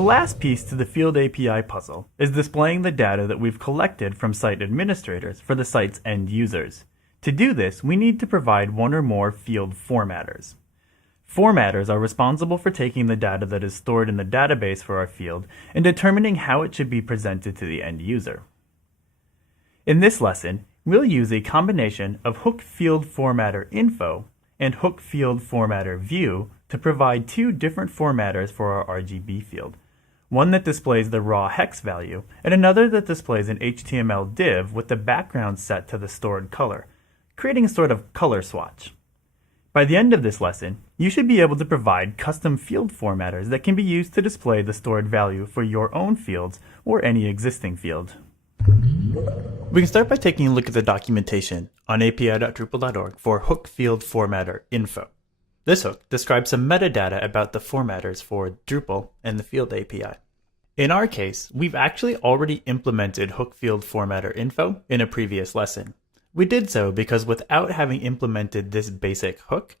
The last piece to the Field API puzzle is displaying the data that we've collected from site administrators for the site's end users. To do this, we need to provide one or more field formatters. Formatters are responsible for taking the data that is stored in the database for our field and determining how it should be presented to the end user. In this lesson, we'll use a combination of hook field formatter info and hook field formatter view to provide two different formatters for our RGB field. One that displays the raw hex value and another that displays an HTML div with the background set to the stored color, creating a sort of color swatch. By the end of this lesson, you should be able to provide custom field formatters that can be used to display the stored value for your own fields or any existing field. We can start by taking a look at the documentation on api.drupal.org for hook field formatter info. This hook describes some metadata about the formatters for Drupal and the Field API. In our case, we've actually already implemented hook field formatter info in a previous lesson. We did so because without having implemented this basic hook,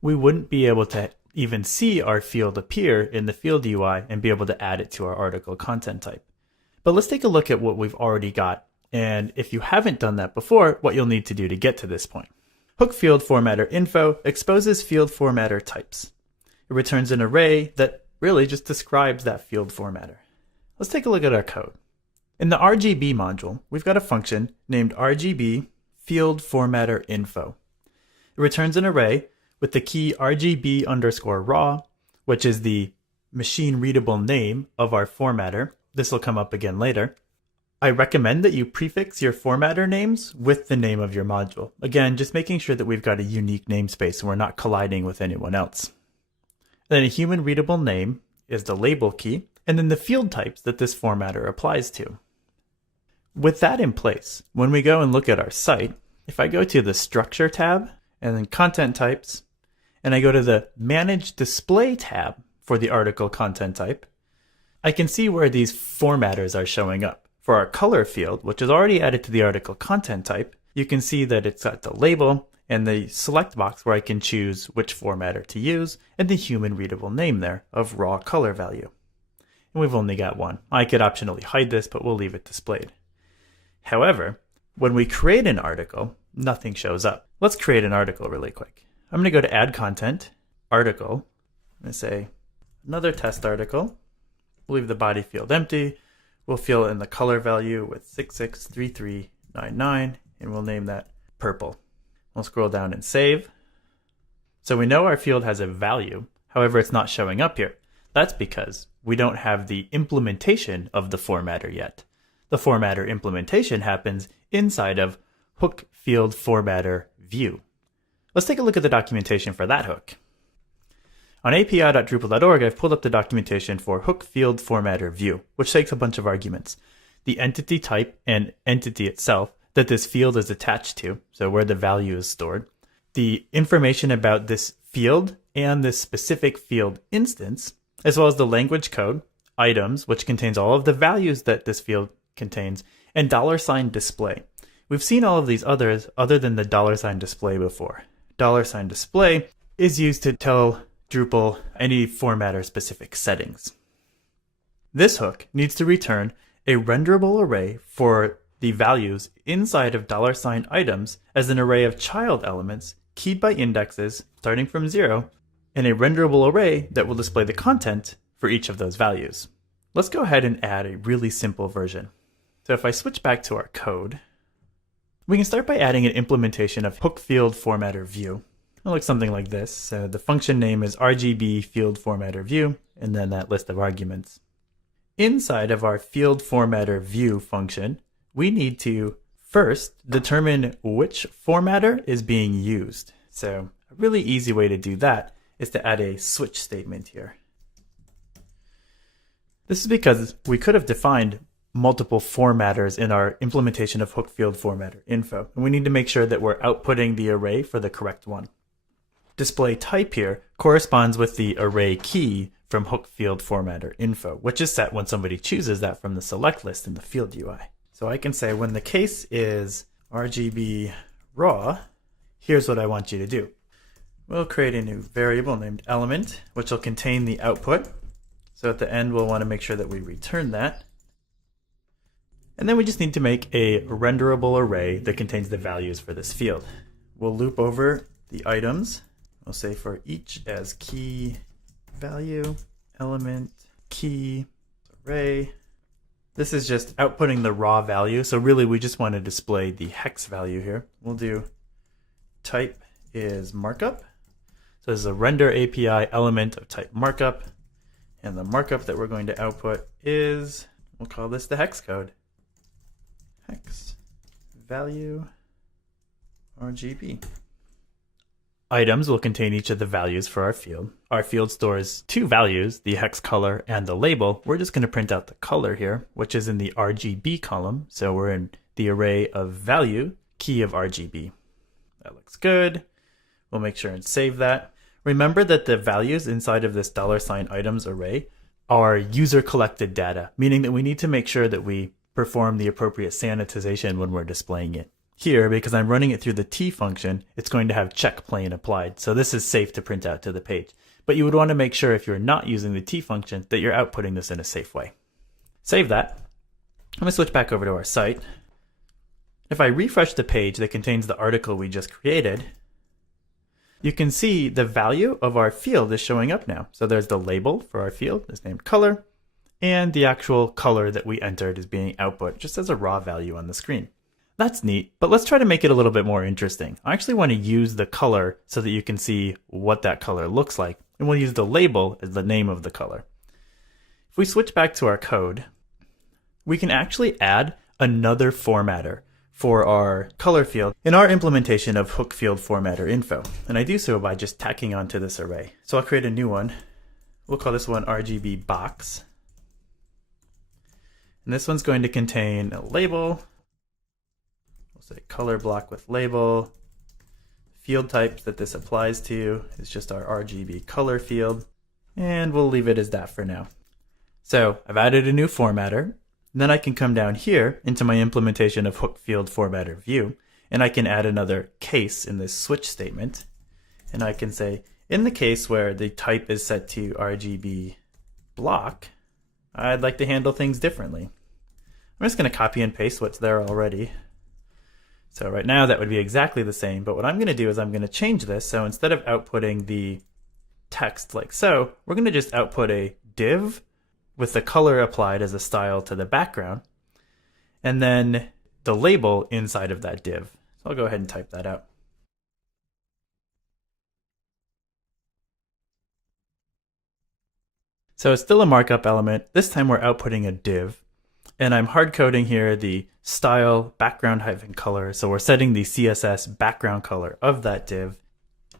we wouldn't be able to even see our field appear in the field UI and be able to add it to our article content type. But let's take a look at what we've already got, and if you haven't done that before, what you'll need to do to get to this point. Hook field formatter info exposes field formatter types. It returns an array that really just describes that field formatter. Let's take a look at our code. In the RGB module, we've got a function named RGB field formatter info. It returns an array with the key RGB_raw, which is the machine readable name of our formatter. This will come up again later. I recommend that you prefix your formatter names with the name of your module. Again, just making sure that we've got a unique namespace and we're not colliding with anyone else. Then a human readable name is the label key, and then the field types that this formatter applies to. With that in place, when we go and look at our site, if I go to the Structure tab and then Content Types, and I go to the Manage Display tab for the article content type, I can see where these formatters are showing up. For our color field, which is already added to the article content type, you can see that it's got the label and the select box where I can choose which formatter to use and the human readable name there of raw color value. And we've only got one. I could optionally hide this, but we'll leave it displayed. However, when we create an article, nothing shows up. Let's create an article really quick. I'm going to go to Add Content, Article, and say another test article. We'll leave the body field empty. We'll fill in the color value with 663399, and we'll name that purple. We'll scroll down and save. So we know our field has a value, however it's not showing up here. That's because we don't have the implementation of the formatter yet. The formatter implementation happens inside of hook field formatter view. Let's take a look at the documentation for that hook. On api.drupal.org, I've pulled up the documentation for hook field formatter view, which takes a bunch of arguments. The entity type and entity itself that this field is attached to, so where the value is stored. The information about this field and this specific field instance, as well as the language code, items, which contains all of the values that this field contains, and $display. We've seen all of these others other than the $display before. $display is used to tell Drupal any formatter specific settings. This hook needs to return a renderable array for the values inside of $items as an array of child elements keyed by indexes starting from 0, and a renderable array that will display the content for each of those values. Let's go ahead and add a really simple version. So if I switch back to our code, we can start by adding an implementation of hook field formatter view. It'll look something like this. So the function name is RGB field formatter view, and then that list of arguments. Inside of our field formatter view function, we need to first determine which formatter is being used. So a really easy way to do that is to add a switch statement here. This is because we could have defined multiple formatters in our implementation of hook field formatter info, and we need to make sure that we're outputting the array for the correct one. Display type here corresponds with the array key from hook field formatter info, which is set when somebody chooses that from the select list in the field UI. So I can say when the case is RGB raw, here's what I want you to do. We'll create a new variable named element, which will contain the output. So at the end, we'll want to make sure that we return that. And then we just need to make a renderable array that contains the values for this field. We'll loop over the items. We'll say for each as key value, element, key, array. This is just outputting the raw value. So really we just want to display the hex value here. We'll do type is markup. So this is a render API element of type markup. And the markup that we're going to output is, we'll call this the hex code. Hex value RGB. Items will contain each of the values for our field. Our field stores two values, the hex color and the label. We're just going to print out the color here, which is in the RGB column. So we're in the array of value, key of RGB. That looks good. We'll make sure and save that. Remember that the values inside of this $items array are user collected data, meaning that we need to make sure that we perform the appropriate sanitization when we're displaying it. Here, because I'm running it through the T function, it's going to have check plain applied. So this is safe to print out to the page. But you would want to make sure if you're not using the T function that you're outputting this in a safe way. Save that. I'm going to switch back over to our site. If I refresh the page that contains the article we just created, you can see the value of our field is showing up now. So there's the label for our field, it's named color, and the actual color that we entered is being output just as a raw value on the screen. That's neat, but let's try to make it a little bit more interesting. I actually want to use the color so that you can see what that color looks like, and we'll use the label as the name of the color. If we switch back to our code, we can actually add another formatter for our color field in our implementation of hook field formatter info. And I do so by just tacking onto this array. So I'll create a new one. We'll call this one RGB box. And this one's going to contain a label. We'll say color block with label. Field type that this applies to is just our RGB color field. And we'll leave it as that for now. So I've added a new formatter. Then I can come down here into my implementation of hook field formatter view, and I can add another case in this switch statement. And I can say, in the case where the type is set to RGB block, I'd like to handle things differently. I'm just going to copy and paste what's there already. So right now that would be exactly the same, but what I'm going to do is I'm going to change this. So instead of outputting the text like so, we're going to just output a div with the color applied as a style to the background, and then the label inside of that div. So I'll go ahead and type that out. So it's still a markup element. This time we're outputting a div, and I'm hard coding here the style background hyphen color. So we're setting the CSS background color of that div,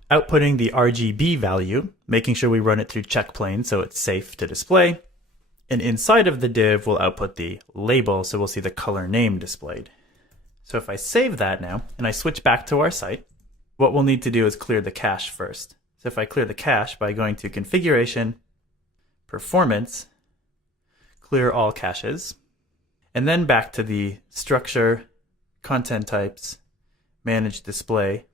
outputting the RGB value, making sure we run it through check plain so it's safe to display. And inside of the div, we'll output the label, so we'll see the color name displayed. So if I save that now, and I switch back to our site, what we'll need to do is clear the cache first. So if I clear the cache by going to Configuration, Performance, Clear All Caches, and then back to the Structure, Content Types, Manage Display,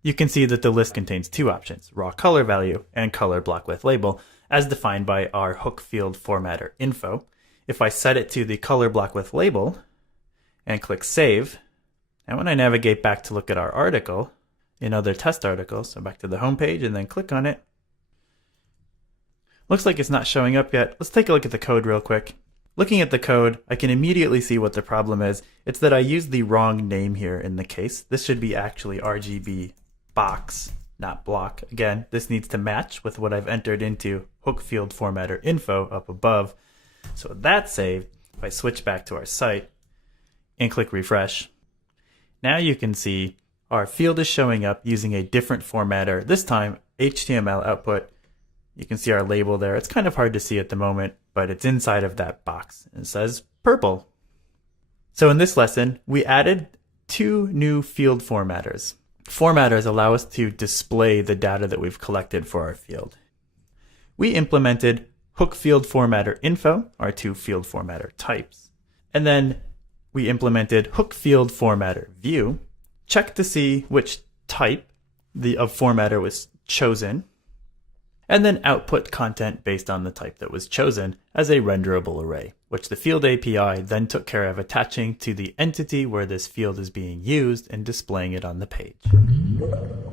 you can see that the list contains two options, raw color value and color block with label, as defined by our hook field formatter info. If I set it to the color block with label and click save, and when I navigate back to look at our article in other test articles, so back to the home page and then click on it, looks like it's not showing up yet. Let's take a look at the code real quick. Looking at the code, I can immediately see what the problem is. It's that I used the wrong name here in the case. This should be actually RGB box, not block. Again, this needs to match with what I've entered into hook field formatter info up above. So with that saved, if I switch back to our site and click refresh, now you can see our field is showing up using a different formatter, this time HTML output. You can see our label there. It's kind of hard to see at the moment, but it's inside of that box. It says purple. So in this lesson, we added two new field formatters. Formatters allow us to display the data that we've collected for our field. We implemented hook field formatter info, our two field formatter types. And then we implemented hook field formatter view, checked to see which type of formatter was chosen. and then output content based on the type that was chosen as a renderable array, which the field API then took care of attaching to the entity where this field is being used and displaying it on the page.